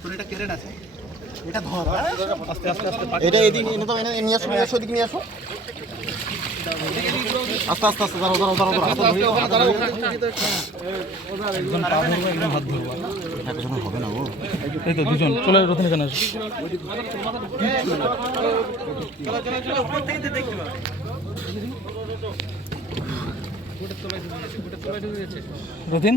তুলে এটা কেড়ে না এটা ধর আস্তে আস্তে নিয়ে আসো এদিকে নিয়ে আসো। আস্তে আস্তে আস্তে দাঁড়াও দাঁড়াও দাঁড়াও দাঁড়াও হাতে ধরিও, হাতে ধরিও। একজনের হবে না ও। এই তো দুজন চলে রতন এখানে রতিন?